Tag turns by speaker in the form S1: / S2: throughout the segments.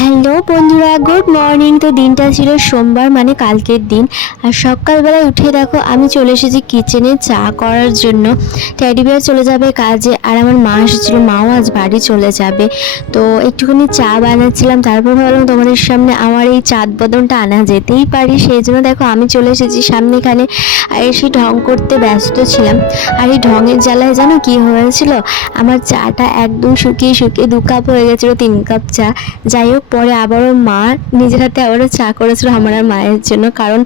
S1: Hello বন্ধুরা, good morning. তো দিনটা ছিল সোমবার মানে কালকের দিন। আর সকালবেলায় উঠে দেখো, আমি চলে এসেছি কিচেনে চা করার জন্য। ট্যাডি বিয়ার চলে যাবে কাজে, আর আমার মা এসেছিল, মাও আজ বাড়ি চলে যাবে। তো একটুখানি চা বানাচ্ছিলাম, তারপর ভাবলাম তোমাদের সামনে আমার এই চাঁদ বদনটা আনা যেতেই পারি। সেই জন্য দেখো, আমি চলে এসেছি সামনে এখানে আর এসে ঢং করতে ব্যস্ত ছিলাম। আর এই ঢঙের জ্বালায় জানো কি হয়েছিল? আমার চাটা একদম শুকিয়ে শুকিয়ে দু কাপ হয়ে গেছিল, তিন কাপ চা। যাই হোক পরে আবারও মা নিজের হাতে আবারও চা করেছিল আমার আর মায়ের জন্য। কারণ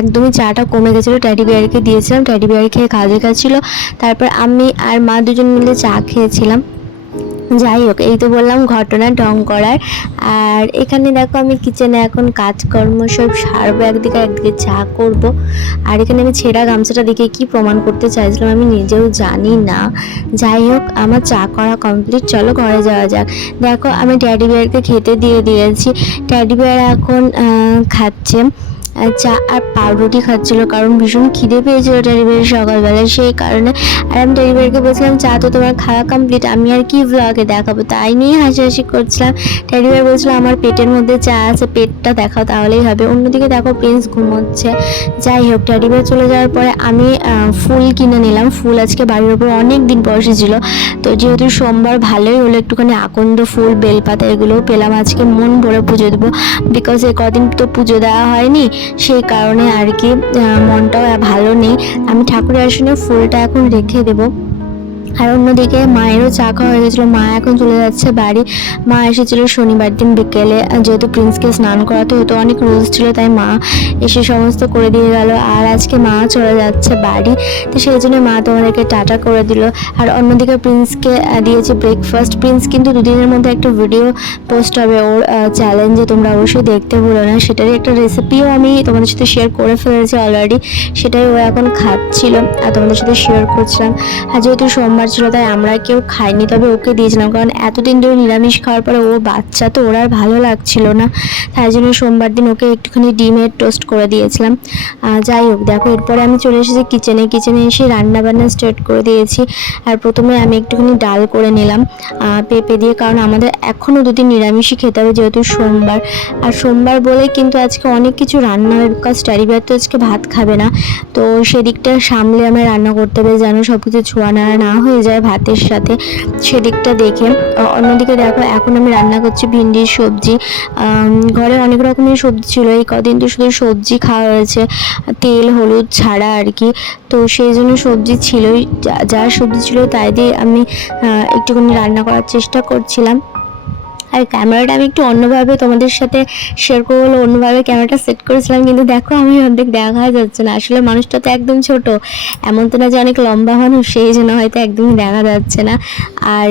S1: একদমই চাটা কমে গেছিল ট্যাডি বিয়ারকে দিয়েছিলাম ট্যাডি বিয়ার খেয়ে কাজে গেছিল তারপর আমি আর মা দুজন মিলে চা খেয়েছিলাম। যাই হোক, এই তো বললাম ঘটনা ঢং করার। আর এখানে দেখো আমি কিচেনে এখন কাজকর্ম সব সারবো, একদিকে একদিকে চা করব। আর এখানে আমি ছেঁড়া গামছাটা দেখে কি প্রমাণ করতে চাইছিলাম আমি নিজেও জানি না। যাই হোক, আমার চা করা কমপ্লিট চলো ঘরে যাওয়া যাক। দেখো আমি ট্যাডি বিয়ারকে খেতে দিয়ে দিয়েছি। ট্যাডি বিয়ার এখন খাচ্ছে। চা আর পাউরুটি খাচ্ছিল, কারণ ভীষণ খিদে পেয়েছিল ডেলিভারি সকালবেলায় সেই কারণে আর আমি ডেলিভারিকে বলছিলাম, চা তো তোমার খাওয়া কমপ্লিট আমি আর কি ভ্লগে দেখাবো? তাই নিয়ে হাসাহাসি করছিলাম। ডেলিভারি বলছিল, আমার পেটের মধ্যে চা আছে, পেটটা দেখাও, তাহলেই হবে। অন্যদিকে দেখো প্রিন্স ঘুমোচ্ছে। যাই হোক, ডেলিভারি চলে যাওয়ার পরে আমি ফুল কিনে নিলাম। ফুল আজকে বাড়ির ওপর অনেক দিন বসেছিল তো যেহেতু সোমবার ভালোই হলো, একটুখানি আকন্দ ফুল, বেলপাতা এগুলোও পেলাম। আজকে মন ভরে পুজো দেবো বিকজ এই কদিন তো পুজো দেওয়া হয়নি। সেই কারণে আর কি মনটাও ভালো নেই। আমি ঠাকুরের আসনে ফুলটা এখন রেখে দেবো। আর অন্যদিকে মায়েরও চা খাওয়া হয়ে গেছিল। মা এখন চলে যাচ্ছে বাড়ি। মা এসেছিল শনিবার দিন বিকেলে। যেহেতু প্রিন্সকে স্নান করাতে হতো, অনেক রুলস ছিল, তাই মা এসে সমস্ত করে দিয়ে গেল। আর আজকে মা চলে যাচ্ছে বাড়ি। তো সেই জন্য মা তোমাদেরকে টাটা করে দিল। আর অন্যদিকে প্রিন্সকে দিয়েছে ব্রেকফাস্ট প্রিন্স কিন্তু দুদিনের মধ্যে একটা ভিডিও পোস্ট হবে ওর চ্যালেঞ্জে তোমরা অবশ্যই দেখতে ভুলো না। সেটারই একটা রেসিপিও আমি তোমাদের সাথে শেয়ার করে ফেলেছি অলরেডি সেটাই ও এখন খাচ্ছিল। আর তোমাদের সাথে শেয়ার করছিলাম। আর যেহেতু সোমবার ছিল, তাই আমরা কেউ খাইনি। তবে ওকে দিয়েছিলাম, কারণ এতদিন ধরে নিরামিষ খাওয়ার পরে ও বাচ্চা, তো ওর আর ভালো লাগছিল না। তাই জন্য সোমবার দিন ওকে একটুখানি ডিমের টোস্ট করে দিয়েছিলাম। যাই হোক, দেখো, এরপরে আমি চলে এসেছি কিচেনে কিচেনে এসে রান্নাবান্না স্টার্ট করে দিয়েছি। আর প্রথমে আমি একটুখানি ডাল করে নিলাম পেঁপে দিয়ে, কারণ আমাদের এখনও দুদিন নিরামিষই খেতে হবে, যেহেতু সোমবার। আর সোমবার বলে কিন্তু আজকে অনেক কিছু রান্না হবে বিকজ ট্যারিবার তো আজকে ভাত খাবে না। তো সেদিকটা সামলে আমরা রান্না করতে হবে যেন সব কিছু ছোঁয়া না হয়ে যায় ভাতের সাথে। সেদিকটা দেখে। অন্যদিকে দেখো, এখন আমি রান্না করছি ভিন্ডির সবজি। ঘরে অনেক রকমের সবজি ছিল। এই কদিন তো শুধু সবজি খাওয়া হয়েছে। তেল, হলুদ ছাড়া আর কি। তো সেই জন্য সবজি ছিলই। যা সবজি ছিল তাই দিয়ে আমি একটুখানি রান্না করার চেষ্টা করছিলাম। আর ক্যামেরাটা আমি একটু অন্যভাবে তোমাদের সাথে শেয়ার করব অন্যভাবে ক্যামেরাটা সেট করেছিলাম, কিন্তু দেখো আমি অর্ধেক দেখা যাচ্ছে না। আসলে মানুষটা তো একদম ছোট, এমন তো না যে অনেক লম্বা মানুষ, সেই জন্য হয়তো একদমই দেখা যাচ্ছে না। আর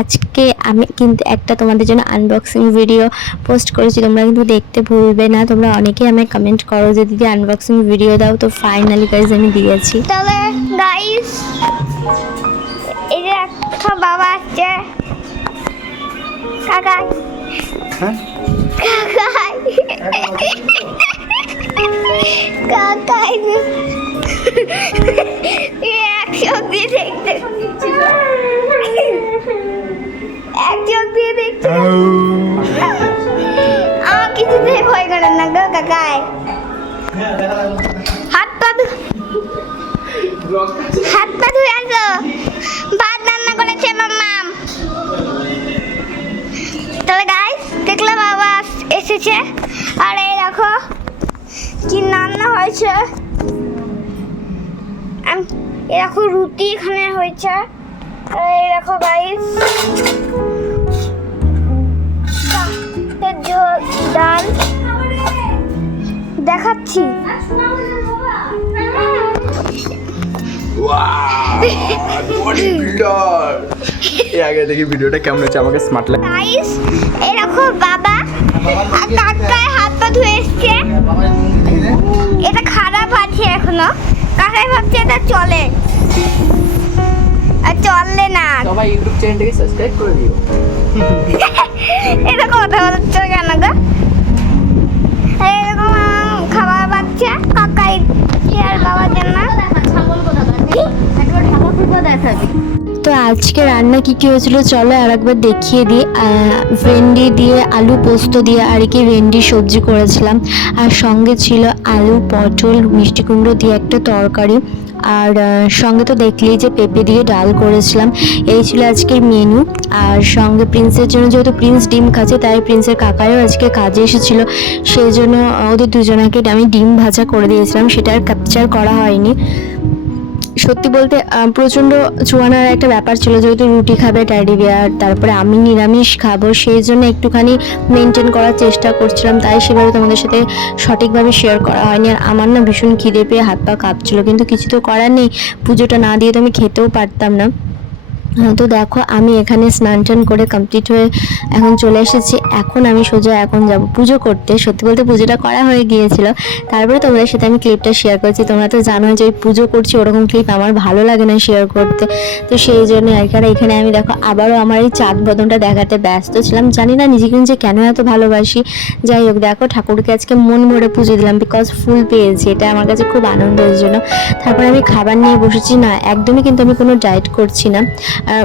S1: আজকে আমি কিন্তু একটা তোমাদের জন্য আনবক্সিং ভিডিও পোস্ট করেছি, তোমরা কিন্তু দেখতে ভুলবে না। তোমরা অনেকেই আমায় কমেন্ট করো যে, দিদি আনবক্সিং ভিডিও দাও। তো ফাইনালি গাইজ আমি দিয়েছি।
S2: তবে গাইস এই যে একটা বাবা আসছে কাকাই
S3: হ্যাঁ
S2: কাকাই কাকাই এক চোখ দিয়ে দেখতে এক চোখ দিয়ে দেখতে আমার কিছুতেই ভয় করে না গো কাকাই হাত পা হাত পা ধুয়ে আসো ভাত রান্না করেছে মাম্মাম এসেছে আর এই দেখো কি রান্না হয়েছে? এই দেখো রুটি এখানে হয়েছে। এই দেখো গাইস ডাল। দেখাচ্ছি।
S3: আগে দেখি ভিডিওটা কেমন হচ্ছে আমাকে স্মার্ট লাগে।
S2: গাইস দেখো বাবা আর কাকায় হাত পা ধুয়ে এসছে। এটা খারাপ আছে এখনও। কাকাই ভাবছে এটা চলে। আর চললে না।
S4: সবাই ইউটিউব চ্যানেলটাকে সাবস্ক্রাইব করে দিও।
S2: এটা কথা বলছো কেন গো এরকম আম, খাবার পাচ্ছে কাকাই আর বাবার জন্য
S1: তো তো আজকে রান্না কি কি হয়েছিল চলো আর একবার দেখিয়ে দিই। ভেন্ডি দিয়ে আলু পোস্ত দিয়ে আর কি ভেন্ডি সবজি করেছিলাম। আর সঙ্গে ছিল আলু, পটল, মিষ্টি কুমড়ো দিয়ে একটা তরকারি। আর সঙ্গে তো দেখলেই যে পেঁপে দিয়ে ডাল করেছিলাম। এই ছিল আজকের মেনু আর সঙ্গে প্রিন্সের জন্য যেহেতু প্রিন্স ডিম খাচ্ছে, তাই প্রিন্সের কাকারও আজকে কাজে এসেছিল। সেই জন্য ওদের দুজনাকে আমি ডিম ভাজা করে দিয়েছিলাম, সেটা আর ক্যাপচার করা হয়নি। সত্যি বলতে প্রচণ্ড প্রচণ্ড চুয়ানোর একটা ব্যাপার ছিল যেহেতু রুটি খাবে ট্যাডি বিয়ার তারপরে আমি নিরামিষ খাব, সেই জন্য একটুখানি মেনটেন করার চেষ্টা করছিলাম, তাই সেভাবে তোমাদের সাথে সঠিকভাবে শেয়ার করা হয়নি। আর আমার না ভীষণ খিদে পেয়ে হাত পা কাঁপছিল, কিন্তু কিছু তো করার নেই, পুজোটা না দিয়ে তো আমি খেতেও পারতাম না। তো দেখো, আমি এখানে স্নান টান করে কমপ্লিট হয়ে এখন চলে এসেছি। এখন আমি সোজা এখন যাব পুজো করতে। সত্যি বলতে পুজোটা করা হয়ে গিয়েছিল। তারপরে তোমাদের সাথে আমি ক্লিপটা শেয়ার করছি। তোমরা তো জানো যে পুজো করছি, ওরকম ক্লিপ আমার ভালো লাগে না শেয়ার করতে। তো সেই জন্য আর কি। এখানে আমি দেখো, আবারও আমার এই চাঁদ বদনটা দেখাতে ব্যস্ত ছিলাম। জানি না নিজেকে নিজে কেন এত ভালোবাসি। যাই হোক, দেখো, ঠাকুরকে আজকে মন ভরে পুজো দিলাম বিকজ ফুল পেয়েছি। এটা আমার কাছে খুব আনন্দের জন্য। তারপরে আমি খাবার নিয়ে বসেছি। না, একদমই কিন্তু আমি কোনো ডায়েট করছি না।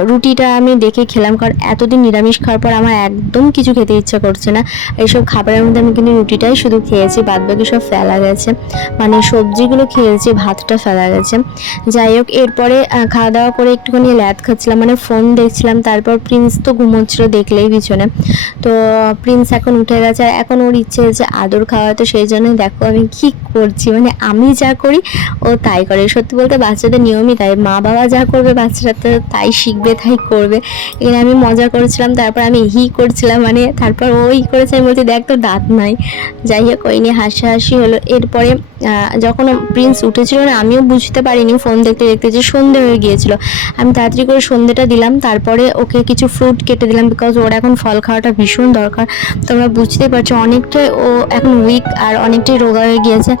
S1: রুটিটা আমি দেখে খেলাম, কারণ এতদিন নিরামিষ খাওয়ার পর আমার একদম কিছু খেতে ইচ্ছা করছে না। এইসব খাবারের মধ্যে আমি কিন্তু রুটিটাই শুধু খেয়েছি বাদ বাকি সব ফেলা গেছে। মানে সবজিগুলো খেয়েছি, ভাতটা ফেলা গেছে। যাই হোক, এরপরে খাওয়া দাওয়া করে একটুখানি ল্যাদ খাচ্ছিলাম মানে ফোন দেখছিলাম, তারপর প্রিন্স তো ঘুমোচ্ছিল দেখলেই পিছনে। তো প্রিন্স এখন উঠে গেছে, আর এখন ওর ইচ্ছে হয়েছে আদর খাওয়া, তো সেই জন্য দেখো আমি কি করছি মানে আমি যা করি, ও তাই করে। সত্যি বলতে বাচ্চাদের নিয়মই তাই মা বাবা যা করবে বাচ্চারা তো তাই শিখবে, তাই করবে। এখানে আমি মজা করেছিলাম, তারপর আমি হি করছিলাম মানে তারপর ওই করেছে, আমি বলছি, দেখ তো দাঁত নাই। যাই হোক, ওই নিয়ে হাসাহাসি হলো। এরপরে যখন প্রিন্স উঠেছিল না, আমিও বুঝতে পারিনি ফোন দেখতে দেখতে যে সন্ধে হয়ে গিয়েছিল। আমি তাড়াতাড়ি করে সন্ধেটা দিলাম, তারপরে ওকে কিছু ফ্রুট কেটে দিলাম বিকজ ওর এখন ফল খাওয়াটা ভীষণ দরকার। তোমরা বুঝতেই পারছ, অনেকটাই ও এখন উইক আর অনেকটাই রোগা হয়ে গিয়েছে।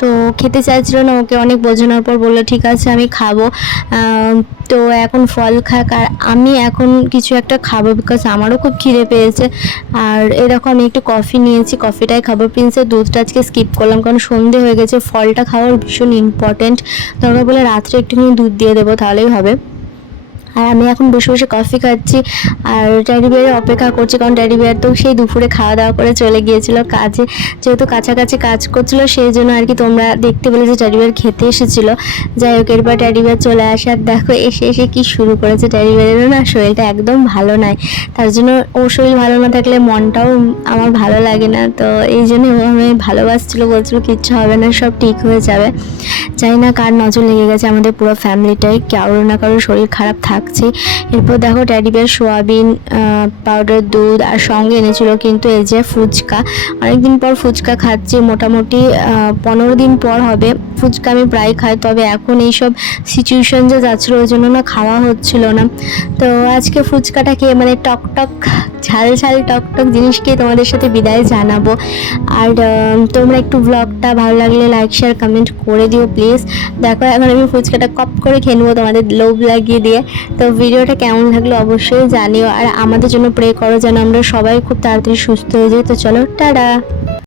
S1: তো খেতে চাইছিল না, ওকে অনেক বোঝানোর পর বলল, ঠিক আছে, আমি খাব। তো এখন ফল খাক, আর আমি এখন কিছু একটা খাব বিকজ আমারও খুব খিদে পেয়েছে। আর এরকম আমি একটু কফি নিয়েছি কফিটাই খাব। প্রিন্সের দুধটা আজকে স্কিপ করলাম, কারণ সন্ধে হয়ে গেছে, ফলটা খাওয়ার ভীষণ ইম্পর্টেন্ট দরকার বলে রাত্রে একটুখানি দুধ দিয়ে দেবো, তাহলেই হবে। আর আমি এখন বসে বসে কফি খাচ্ছি আর ট্যাডি বিয়ারের অপেক্ষা করছি কারণ ট্যাডি বিয়ার তো সেই দুপুরে খাওয়া দাওয়া করে চলে গিয়েছিল কাজে। যেহেতু কাছাকাছি কাজ করছিল, সেই জন্য আর কি তোমরা দেখতে পেলে যে ট্যাডি বিয়ার খেতে এসেছিল। যাই হোক, এরপর ট্যাডি বিয়ার চলে আসে আর দেখো এসে এসে কি শুরু করেছে ট্যাডি বিয়ারেরও না, শরীরটা একদম ভালো নয় তার জন্য ওর শরীর ভালো না থাকলে মনটাও আমার ভালো লাগে না। তো এই জন্য ও আমি ভালোবাসছিলো, বলছিলো কিচ্ছু হবে না, সব ঠিক হয়ে যাবে। জানি না, কার নজর লেগে গেছে আমাদের পুরো ফ্যামিলিটাই কারোর না কারোর শরীর খারাপ থাকছে এরপর দেখো ট্যাডি বের সোয়াবিন পাউডার দুধ আর সঙ্গে এনেছিল কিন্তু এই যে ফুচকা। অনেকদিন পর ফুচকা খাচ্ছি, মোটামুটি পনেরো দিন পর হবে। ফুচকা আমি প্রায় খাই, তবে এখন এইসব সিচুয়েশন যে যাচ্ছিল ওই জন্য না খাওয়া হচ্ছিল না। তো আজকে ফুচকাটা খেয়ে মানে টক টক, ঝাল ঝাল টক টক জিনিস খেয়ে তোমাদের সাথে বিদায় জানাব। আর তোমরা একটু ব্লগটা ভালো লাগলে লাইক শেয়ার কমেন্ট করে দিও প্লিজ দেখো, এখন আমি ফুচকাটা কপ করে খেয়ে নেব তোমাদের লোভ লাগিয়ে দিয়ে। তো ভিডিওটা কেমন লাগল অবশ্যই জানিও। আর আমাদের জন্য প্রে করো যেন আমরা সবাই খুব তাড়াতাড়ি সুস্থ হয়ে যাই। তো চলো, টাটা!